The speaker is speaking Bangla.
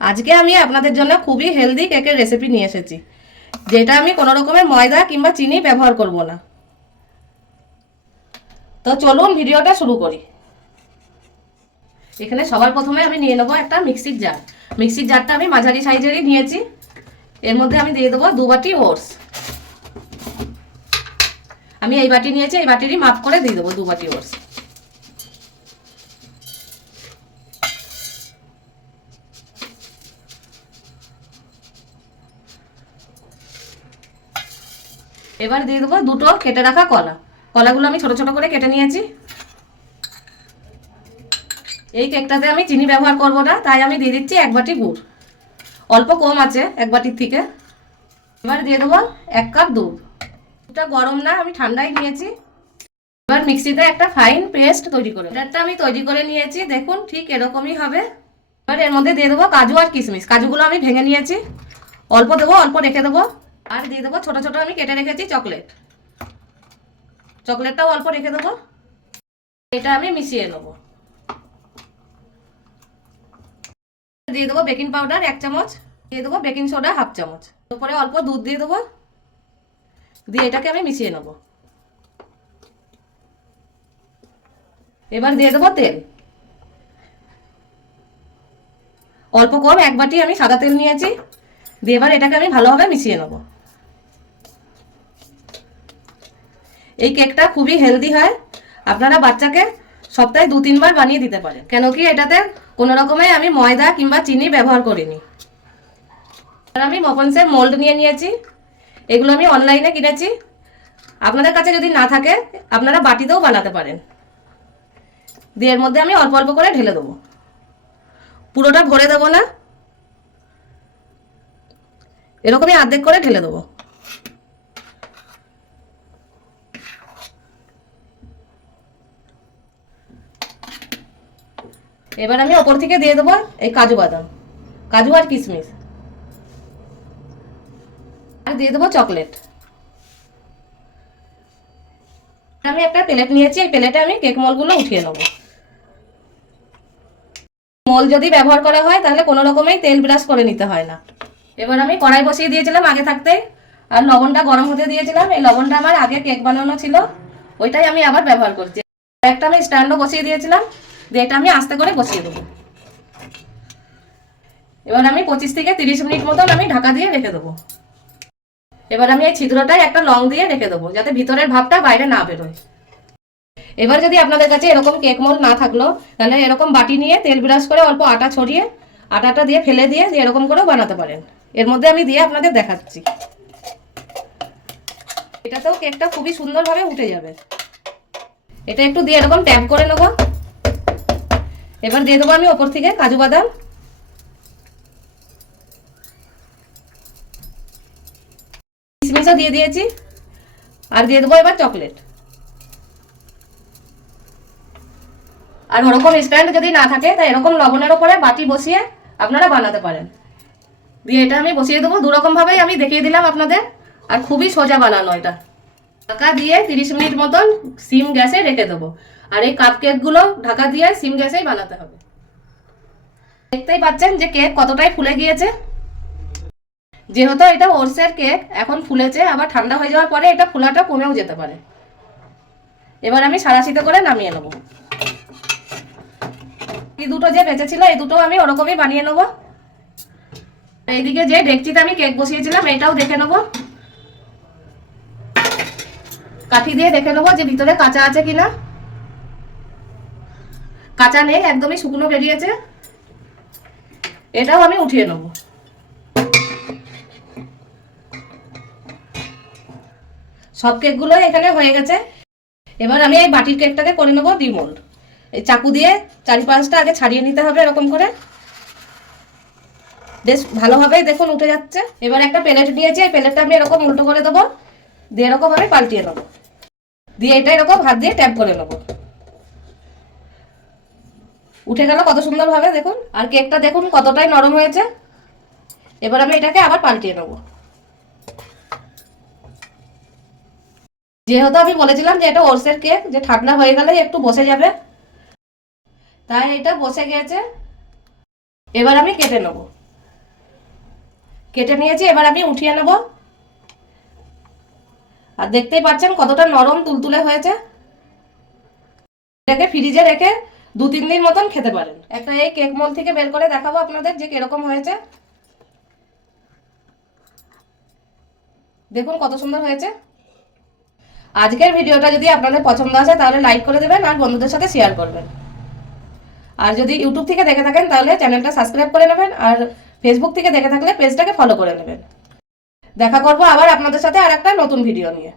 আজকে আমি আপনাদের জন্য খুবই হেলদি কেকের রেসিপি নিয়ে এসেছি, যেটা আমি কোনো রকমের ময়দা কিংবা চিনি ব্যবহার করব না। তো চলুন ভিডিওটা শুরু করি। এখানে সবার প্রথমে আমি নিয়ে নেব একটা মিক্সির জার মিক্সির জারটা আমি মাঝারি সাইজেরই নিয়েছি। এর মধ্যে আমি দিয়ে দেবো দু বাটি ওটস। আমি এই বাটি নিয়েছি, এই বাটিরই মাপ করে দিয়ে দেবো দু বাটি ওটস। এবার দিয়ে দেবো দুটো কেটে রাখা কলা। কলাগুলো আমি ছোট ছোট করে কেটে নিয়েছি। এই কেকটাতে আমি চিনি ব্যবহার করব না, তাই আমি দিয়ে দিচ্ছি এক বাটি গুড়। অল্প কম আছে এক বাটির থেকে। এবার দিয়ে দেবো এক কাপ দুধ। দুধটা গরম না, আমি ঠান্ডাই নিয়েছি। এবার মিক্সিতে একটা ফাইন পেস্ট তৈরি করে এটা আমি তৈরি করে নিয়েছি, দেখুন ঠিক এরকমই হবে। এবার এর মধ্যে দিয়ে দেবো কাজু আর কিশমিশ। কাজুগুলো আমি ভেঙে নিয়েছি। অল্প দেবো, অল্প রেখে দেবো। আর দিয়ে দেবো ছোটো ছোটো আমি কেটে রেখেছি চকলেট। চকলেটটাও অল্প রেখে দেবো। এটা আমি মিশিয়ে নেব। দিয়ে দেবো বেকিং পাউডার এক চামচ, দিয়ে দেবো বেকিং সোডা হাফ চামচ। তারপরে অল্প দুধ দিয়ে দেবো। দিয়ে এটাকে আমি মিশিয়ে নেব। এবার দিয়ে দেবো তেল। অল্প কম এক বাটি আমি সাদা তেল নিয়েছি। দিয়ে এবার এটাকে আমি ভালোভাবে মিশিয়ে নেব। এই কেকটা খুবই হেলদি হয়। আপনারা বাচ্চাকে সপ্তাহে দু, তিনবার বানিয়ে দিতে পারেন। কেন কি এটাতে কোনো রকমে আমি ময়দা কিংবা চিনি ব্যবহার করিনি। আর আমি মপন্সের মোল্ড নিয়ে নিয়েছি। এগুলো আমি অনলাইনে কিনেছি। আপনাদের কাছে যদি না থাকে, আপনারা বাটিতেও বানাতে পারেন। দিয়ে এর মধ্যে আমি অল্প অল্প করে ঢেলে দেবো। পুরোটা ভরে দেবো না। এরকমই আর্ধেক করে ঢেলে দেবো। এবার আমি ওপর থেকে দিয়ে দেবো এই কাজু বাদাম। কাজু আর কিশমিশ। আর দিয়ে দেবো চকলেট। আমি একটা প্লেট নিয়েছি, এই প্লেটে আমি কেক মলগুলো উঠিয়ে নেব। মল যদি ব্যবহার করা হয়, তাহলে কোনো রকমেই তেল ব্রাশ করে নিতে হয় না। এবার আমি কড়াই বসিয়ে দিয়েছিলাম আগে থাকতে। আর লবণটা গরম হতে দিয়েছিলাম। এই লবণটা আমার আগে কেক বানানো ছিল। ওইটাই আমি আবার ব্যবহার করছি। একটা আমি স্ট্যান্ডও বসিয়ে দিয়েছিলাম। দিয়ে এটা আমি আস্তে করে বসিয়ে দেবো। এবার আমি পঁচিশ থেকে তিরিশ মিনিট মতন আমি ঢাকা দিয়ে রেখে দেবো। এবার আমি এই ছিদ্রটায় একটা লং দিয়ে রেখে দেবো, যাতে ভিতরের ভাবটা বাইরে না বেরোয়। এবার যদি আপনাদের কাছে এরকম কেক মোল না থাকল, তাহলে এরকম বাটি নিয়ে তেল ব্রাশ করে অল্প আটা ছড়িয়ে, আটাটা দিয়ে ফেলে দিয়ে এরকম করেও বানাতে পারেন। এর মধ্যে আমি দিয়ে আপনাদের দেখাচ্ছি। এটাতেও কেকটা খুবই সুন্দরভাবে উঠে যাবে। এটা একটু দিয়ে এরকম ট্যাপ করে নেব। এবার দিয়ে দেবো আমি ওপর থেকে কাজু বাদাম। কিশমিশও দিয়ে দিয়েছি। আর দিয়ে দেবো এবার চকলেট। আর ওরকম স্ট্যান্ড যদি না থাকে তা এরকম লবণের ওপরে বাটি বসিয়ে আপনারা বানাতে পারেন। দিয়ে এটা আমি বসিয়ে দেবো। দুরকম ভাবেই আমি দেখিয়ে দিলাম আপনাদের। আর খুবই সোজা বানানো এটা। ঢাকা দিয়ে তিরিশ মিনিট মতন সিম গ্যাসে রেখে দেবো। আর এই কাপ কেকগুলো ঢাকা দিয়ে সিম গ্যাসেই বানাতে হবে। দেখতেই পাচ্ছেন যে কেক কতটাই ফুলে গিয়েছে। যেহেতু এটা ওরসের কেক এখন ফুলেছে, আবার ঠান্ডা হয়ে যাওয়ার পরে এটা ফুলাটা কমেও যেতে পারে। এবার আমি সারাশিতে করে নামিয়ে নেব। এই দুটো যে বেঁচে ছিল এই দুটো আমি ওরকমই বানিয়ে নেব। এইদিকে যে ডেকচিতে আমি কেক বসিয়েছিলাম এটাও দেখে নেব। কাঠি দিয়ে দেখে নেব যে ভিতরে কাঁচা আছে কিনা। কাঁচা নেই, একদমই শুকনো বেরিয়েছে। এটাও আমি উঠিয়ে নেব। সব কেকগুলো এখানে হয়ে গেছে। এবার আমি এই বাটির কেকটাকে করে নেব ডিমোল্ড। এই চাকু দিয়ে চারি পাঁচটা আগে ছাড়িয়ে নিতে হবে এরকম করে। বেশ ভালোভাবেই দেখুন উঠে যাচ্ছে। এবার একটা প্লেট নিয়েছি, এই প্লেটটা আমি এরকম উল্টো করে দেবো, দিয়ে এরকমভাবে পাল্টিয়ে নেব। দিয়ে এটা এরকম হাত দিয়ে ট্যাপ করে নেব। উঠে গেল কত সুন্দর সুন্দরভাবে, দেখুন। আর কেকটা দেখুন কতটাই নরম হয়েছে। এবার আমি এটাকে আবার পাল্টিয়ে নেব। যেহেতু আমি বলেছিলাম যে এটা ওরসের কেক, যে ঠান্ডা হয়ে গেলে একটু বসে যাবে। তাই এটা বসে গেছে। এবার আমি কেটে নেব। কেটে নিয়েছি, এবার আমি উঠিয়ে নেব। আর দেখতেই পাচ্ছেন কতটা নরম তুলতুলে হয়েছে। এটাকে ফ্রিজে রেখে দু তিন দিন মতন খেতে পারেন। একটা এই কেক মোল থেকে বের করে দেখাবো আপনাদের যে কীরকম হয়েছে। দেখুন কত সুন্দর হয়েছে। আজকের ভিডিওটা যদি আপনাদের পছন্দ আসে, তাহলে লাইক করে দেবেন আর বন্ধুদের সাথে শেয়ার করবেন। আর যদি ইউটিউব থেকে দেখে থাকেন, তাহলে চ্যানেলটা সাবস্ক্রাইব করে নেবেন আর ফেসবুক থেকে দেখে থাকলে পেজটাকে ফলো করে নেবেন। দেখা করব আবার আপনাদের সাথে আর একটা নতুন ভিডিও নিয়ে।